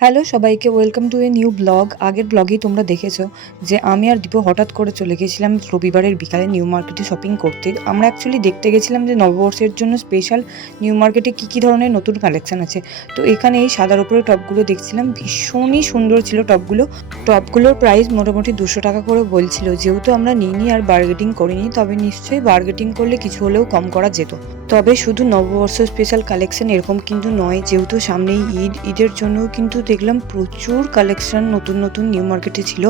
Hello সবাইকে, welcome to a new blog. আগের ব্লগেই তোমরা দেখেছো যে আমি আর দীপু হঠাৎ করে চলে গেছিলাম রবিবারের বিকালে নিউ মার্কেটে শপিং করতে। আমরা অ্যাকচুয়ালি দেখতে গেছিলাম যে নববর্ষের জন্য স্পেশাল নিউ মার্কেটে কী ধরনের নতুন কালেকশন আছে। তো এখানে এই সাদার ওপরে টপগুলো দেখছিলাম, ভীষণই সুন্দর ছিল টপগুলোর প্রাইস মোটামুটি 200 টাকা করে বলছিল। যেহেতু আমরা নিইনি আর বার্গেটিং করিনি, তবে নিশ্চয়ই বার্গেটিং করলে কিছু হলেও কম করা যেত। তবে শুধু নববর্ষ স্পেশাল কালেকশন এরকম কিন্তু নয়, যেহেতু সামনেই ঈদের জন্যও কিন্তু দেখলাম প্রচুর কালেকশন নতুন নতুন নিউ মার্কেটে ছিল।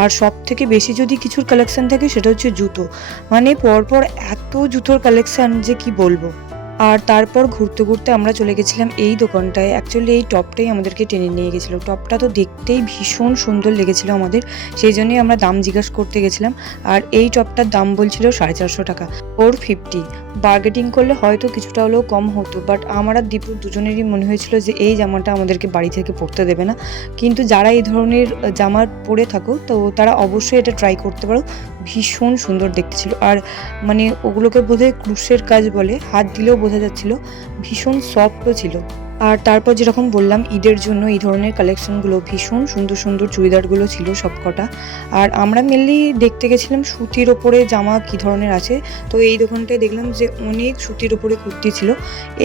আর সব থেকে বেশি যদি কিছুর কালেকশন থাকে সেটা হচ্ছে জুতো, মানে পরপর এত জুতোর কালেকশন যে কি বলবো। আর তারপর ঘুরতে ঘুরতে আমরা চলে গেছিলাম এই দোকানটায়। অ্যাকচুয়ালি এই টপটাই আমাদেরকে টেনে নিয়ে গেছিলো। টপটা তো দেখতেই ভীষণ সুন্দর লেগেছিলো আমাদের, সেই জন্যই আমরা দাম জিজ্ঞাসা করতে গেছিলাম। আর এই টপটার দাম বলছিল 450 টাকা, 450। বার্গেটিং করলে হয়তো কিছুটা হলেও কম হতো, বাট আমার আর দীপুর দুজনেরই মনে হয়েছিল যে এই জামাটা আমাদেরকে বাড়ি থেকে পরতে দেবে না। কিন্তু যারা এই ধরনের জামা পরে থাকো তো তারা অবশ্যই এটা ট্রাই করতে পারো, ভীষণ সুন্দর দেখতে ছিল। আর মানে ওগুলোকে বোধহয় ক্রুশের কাজ বলে, হাত দিলেও বোঝা যাচ্ছিল, ভীষণ সফটও ছিল। আর তারপর যেরকম বললাম, ঈদের জন্য এই ধরনের কালেকশনগুলো ভীষণ সুন্দর সুন্দর চুড়িদারগুলো ছিল সবকটা। আর আমরা মেনলি দেখতে গেছিলাম সুতির ওপরে জামা কী ধরনের আছে। তো এই দোকানটায় দেখলাম যে অনেক সুতির ওপরে কুর্তি ছিল।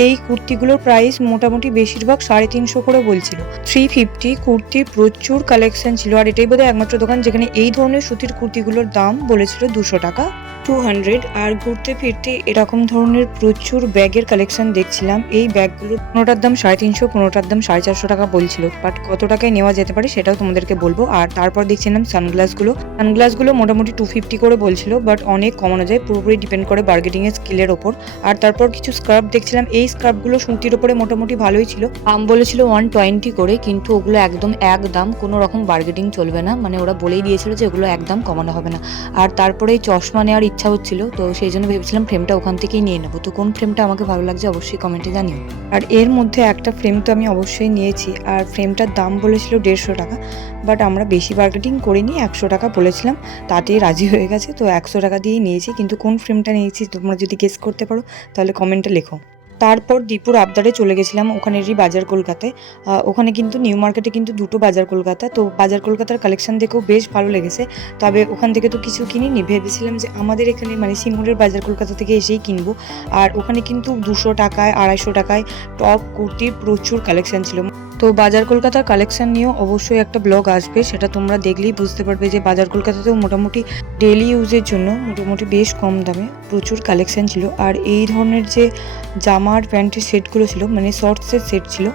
এই কুর্তিগুলোর প্রাইস মোটামুটি বেশিরভাগ 350 করে বলছিল। 350 কুর্তির প্রচুর কালেকশন ছিল। আর এটাই বোধহয় একমাত্র দোকান যেখানে এই ধরনের সুতির কুর্তিগুলোর দাম বলেছিল 200 টাকা, 200। আর ঘুরতে ফিরতে এরকম ধরনের প্রচুর ব্যাগের কালেকশন দেখছিলাম। এই ব্যাগগুলোর কোনোটার দাম 350, কোনোটার দাম 450 টাকা বলছিল, বাট কত টাকায় নেওয়া যেতে পারে সেটাও তোমাদেরকে বলবো। আর তারপর দেখছিলাম সানগ্লাসগুলো মোটামুটি 250 করে বলছিল, বাট অনেক কমানো যায়, পুরোপুরি ডিপেন্ড করে বার্গেটিং এর স্কিলের ওপর। আর তারপর কিছু স্কার্ফ দেখছিলাম। এই স্কার্ফগুলো সুতির ওপরে মোটামুটি ভালোই ছিল। দাম বলেছিল 120 করে, কিন্তু ওগুলো একদম এক দাম, কোনো রকম বার্গেটিং চলবে না, মানে ওরা বলেই দিয়েছিল যে ওগুলো একদম কমানো হবে না। আর তারপরে এই চশমা নেওয়ার ইচ্ছা হচ্ছিল, তো সেই জন্য ভেবেছিলাম ফ্রেমটা ওখান থেকেই নিয়ে নেবো। তো কোন ফ্রেমটা আমাকে ভালো লাগছে অবশ্যই কমেন্টে জানিও। আর এর মধ্যে একটা ফ্রেম তো আমি অবশ্যই নিয়েছি, আর ফ্রেমটার দাম বলেছিল 150 টাকা, বাট আমরা বেশি বার্গেটিং করিনি, 100 টাকা বলেছিলাম, তাতেই রাজি হয়ে গেছে। তো 100 টাকা দিয়েই নিয়েছি। কিন্তু কোন ফ্রেমটা নিয়েছি তোমরা যদি গেস করতে পারো তাহলে কমেন্টে লেখো। তারপর দীপুর আবদারে চলে গেছিলাম ওখানেরই বাজার কলকাতায়। ওখানে কিন্তু নিউ মার্কেটে কিন্তু দুটো বাজার কলকাতা, তো বাজার কলকাতার কালেকশন দেখেও বেশ ভালো লেগেছে। তবে ওখান থেকে তো কিছু কিনিনি, ভেবেছিলাম যে আমাদের এখানে মানে সিঙ্গুরের বাজার কলকাতা থেকে এসেই কিনবো। আর ওখানে কিন্তু 200 টাকায় 250 টাকায় টপ কুর্তির প্রচুর কালেকশন ছিল। তো বাজার কলকাতার কালেকশন নিয়েও অবশ্যই একটা ব্লগ আসবে, সেটা তোমরা দেখলেই বুঝতে পারবে যে বাজার কলকাতাতেও মোটামুটি ডেলি ইউজের জন্য মোটামুটি বেশ কম দামে প্রচুর কালেকশন ছিল। আর এই ধরনের যে জামা আর প্যান্টের সেটগুলো ছিল, মানে শর্টসের সেট ছিল,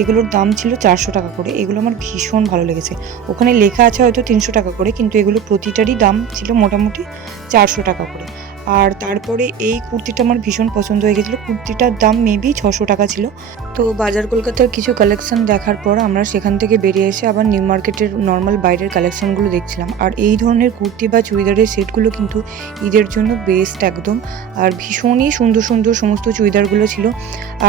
এগুলোর দাম ছিল 400 টাকা করে। এগুলো আমার ভীষণ ভালো লেগেছে। ওখানে লেখা আছে হয়তো 300 টাকা করে, কিন্তু এগুলো প্রতিটারই দাম ছিল মোটামুটি 400 টাকা করে। আর তারপরে এই কুর্তিটা আমার ভীষণ পছন্দ হয়ে গেছিলো। কুর্তিটার দাম মেবি 600 টাকা ছিল। তো বাজার কলকাতার কিছু কালেকশন দেখার পর আমরা সেখান থেকে বেরিয়ে এসে আবার নিউ মার্কেটের নর্মাল বাইরের কালেকশনগুলো দেখছিলাম। আর এই ধরনের কুর্তি বা চুড়িদারের সেটগুলো কিন্তু ঈদের জন্য বেস্ট একদম। আর ভীষণই সুন্দর সুন্দর সমস্ত চুড়িদারগুলো ছিল।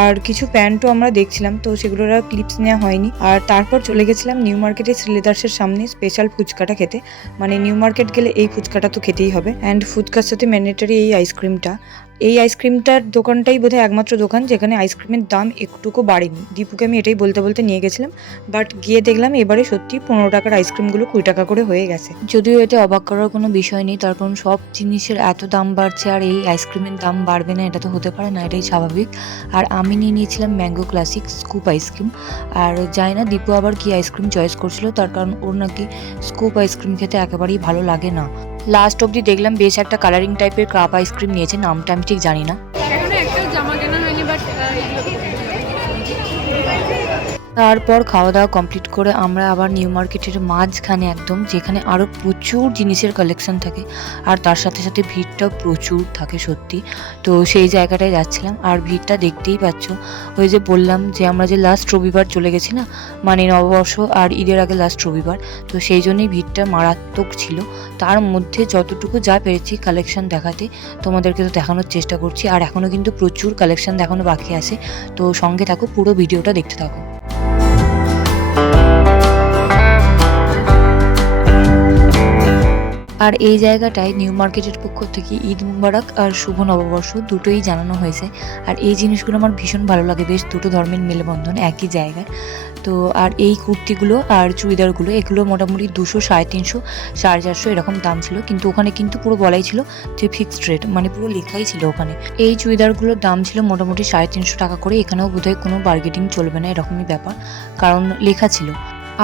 আর কিছু প্যান্টও আমরা দেখছিলাম, তো সেগুলোর আর ক্লিপস নেওয়া হয়নি। আর তারপর চলে গেছিলাম নিউ মার্কেটের শ্রীলেদার্সের সামনে স্পেশাল ফুচকাটা খেতে। মানে নিউ মার্কেট গেলে এই ফুচকাটা তো খেতেই হবে, অ্যান্ড ফুচকার সাথে ম্যান্ডেটরি এই আইসক্রিমটার দোকানটাই বোধহয় একমাত্র দোকান যেখানে আইসক্রিমের দাম একটুকু বাড়েনি। দীপুকে আমি এটাই বলতে বলতে নিয়ে গেছিলাম, বাট গিয়ে দেখলাম এবারে সত্যি 15 টাকার আইসক্রিমগুলো 20 টাকা করে হয়ে গেছে। যদিও এতে অবাক করার কোনো বিষয় নেই, তার কারণ সব জিনিসের এত দাম বাড়ছে আর এই আইসক্রিমের দাম বাড়বে না এটা তো হতে পারে না, এটাই স্বাভাবিক। আর আমি নিয়ে নিয়েছিলাম ম্যাঙ্গো ক্লাসিক স্কুপ আইসক্রিম। আর জানি না দীপু আবার কি আইসক্রিম চয়েস করছিল, তার কারণ ওর নাকি স্কুপ আইসক্রিম খেতে একেবারেই ভালো লাগে না। লাস্ট অবধি দেখলাম বেশ একটা কালারিং টাইপের কাপ আইসক্রিম নিয়েছে, নামটা আমি ঠিক জানি না। তারপর খাওয়া দাওয়া কমপ্লিট করে আমরা আবার নিউ মার্কেটের মাঝখানে একদম, যেখানে আরও প্রচুর জিনিসের কালেকশন থাকে আর তার সাথে সাথে ভিড়টাও প্রচুর থাকে সত্যি। তো সেই জায়গাটায় যাচ্ছিলাম। আর ভিড়টা দেখতেই পাচ্ছ, ওই যে বললাম যে আমরা যে লাস্ট রবিবার চলে গেছি না, মানে নববর্ষ আর ঈদের আগে লাস্ট রবিবার, তো সেই জন্যই ভিড়টা মারাত্মক ছিল। তার মধ্যে যতটুকু যা পেরেছি কালেকশন দেখাতে তোমাদেরকে তো দেখানোর চেষ্টা করছি। আর এখনও কিন্তু প্রচুর কালেকশন দেখানো বাকি আছে, তো সঙ্গে থাকো, পুরো ভিডিওটা দেখতে থাকো। আর এই জায়গাটায় নিউ মার্কেটের পক্ষ থেকে ঈদ মুবারক আর শুভ নববর্ষ দুটোই জানানো হয়েছে। আর এই জিনিসগুলো আমার ভীষণ ভালো লাগে, বেশ দুটো ধর্মের মেলবন্ধন একই জায়গায়। তো আর এই কুর্তিগুলো আর চুড়িদারগুলো এগুলো মোটামুটি 200, 350, 450 এরকম দাম ছিল, কিন্তু ওখানে কিন্তু পুরো বলাই ছিল যে ফিক্সড রেট, মানে পুরো লেখাই ছিল ওখানে। এই চুড়িদারগুলোর দাম ছিল মোটামুটি 350 টাকা করে। এখানেও বোধহয় কোনো বার্গেটিং চলবে না, এরকমই ব্যাপার, কারণ লেখা ছিল।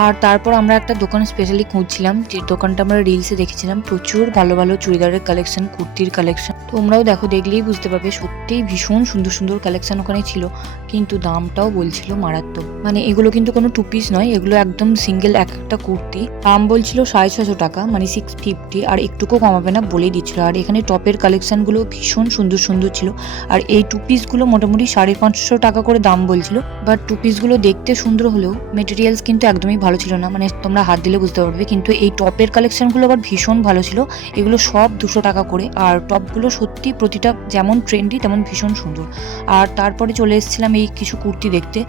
আর তারপর আমরা একটা দোকান স্পেশালি খুঁজছিলাম, যে দোকানটা আমরা রিলসে দেখেছিলাম। প্রচুর ভালো ভালো চুড়িদারের কালেকশন, কুর্তির কালেকশন। তোমরাও দেখো, দেখলেই বুঝতে পারবে, সত্যিই ভীষণ সুন্দর সুন্দর কালেকশন ওখানে ছিল। কিন্তু দামটাও বলছিল মারাত্মক, মানে এগুলো কিন্তু কোনো টু পিস নয়, এগুলো একদম সিঙ্গেল একটা কুর্তি। দাম বলছিল 650 টাকা, মানে 650, আর একটুকু কমাবে না বলেই দিচ্ছিল। আর এখানে টপের কালেকশনগুলো ভীষণ সুন্দর সুন্দর ছিল। আর এই টু পিসগুলো মোটামুটি 550 টাকা করে দাম বলছিল। বাট টু পিসগুলো দেখতে সুন্দর হলেও মেটেরিয়ালস কিন্তু একদমই ভালো ছিল না, মানে তোমরা হাত দিলে বুঝতে পারবে। কিন্তু এই টপের কালেকশনগুলো আবার ভীষণ ভালো ছিল। এগুলো সব 200 টাকা করে। আর টপগুলো সত্যি প্রতিটা যেমন ট্রেন্ডি তেমন ভীষণ সুন্দর। আর তারপরে চলে এসেছিলাম এই কিছু কুর্তি দেখতে।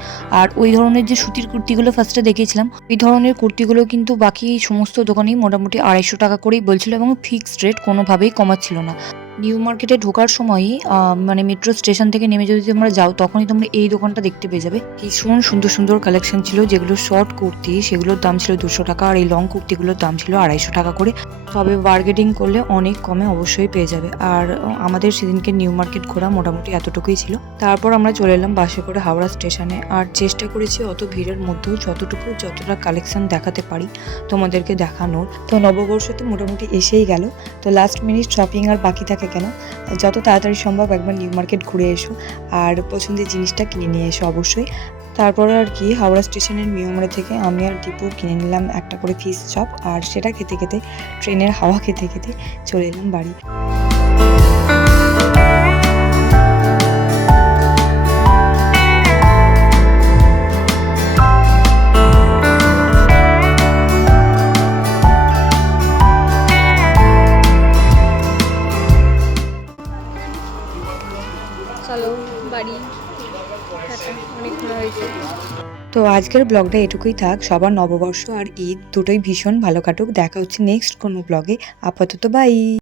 আর ওই ধরনের যে সুতির কুর্তিগুলো ফার্স্টে দেখিয়েছিলাম, ওই ধরনের কুর্তিগুলো কিন্তু বাকি সমস্ত দোকানেই মোটামুটি 250 টাকা করেই বলছিল, এবং ফিক্সড রেট, কোনোভাবেই কমাচ্ছিল না। নিউ মার্কেটে ঢোকার সময়ই মানে মেট্রো স্টেশন থেকে নেমে যদি তোমরা যাও, তখনই তোমরা এই দোকানটা দেখতে পেয়ে যাবে। ভীষণ সুন্দর সুন্দর কালেকশন ছিল। যেগুলো শর্ট কুর্তি সেগুলোর দাম ছিল 200 টাকা, আর এই লং কুর্তিগুলোর দাম ছিল 250 টাকা করে। তবে বার্গেটিং করলে অনেক কমে অবশ্যই পেয়ে যাবে। আর আমাদের সেদিনকে নিউ মার্কেট ঘোরা মোটামুটি এতটুকুই ছিল। তারপর আমরা চলে এলাম বাসে করে হাওড়া স্টেশনে। আর চেষ্টা করেছি অত ভিড়ের মধ্যেও যতটা কালেকশন দেখাতে পারি তোমাদেরকে দেখানোর। তো নববর্ষ তো মোটামুটি এসেই গেল। তো লাস্ট মিনিট শপিং আর বাকি থাকে কেন, যত তাড়াতাড়ি সম্ভব একবার নিউ মার্কেট ঘুরে এসো আর পছন্দের জিনিসটা কিনে নিয়ে এসো অবশ্যই। তারপরে আর কি, হাওড়া স্টেশনের মিয়মরে থেকে আমি আর দীপু কিনে নিলাম একটা করে ফিশ চপ। আর সেটা খেতে খেতে, ট্রেনের হাওয়া খেতে খেতে চলে এলাম বাড়ি। চলো বাড়ি, টাটা, অনেক ঘোরা হয়েছে। তো আজকের ব্লগটা এটুকুই থাক। সবার নববর্ষ আর ঈদ দুটোই ভীষণ ভালো কাটুক। দেখা হচ্ছে নেক্সট কোনো ব্লগে। আপাতত বাই।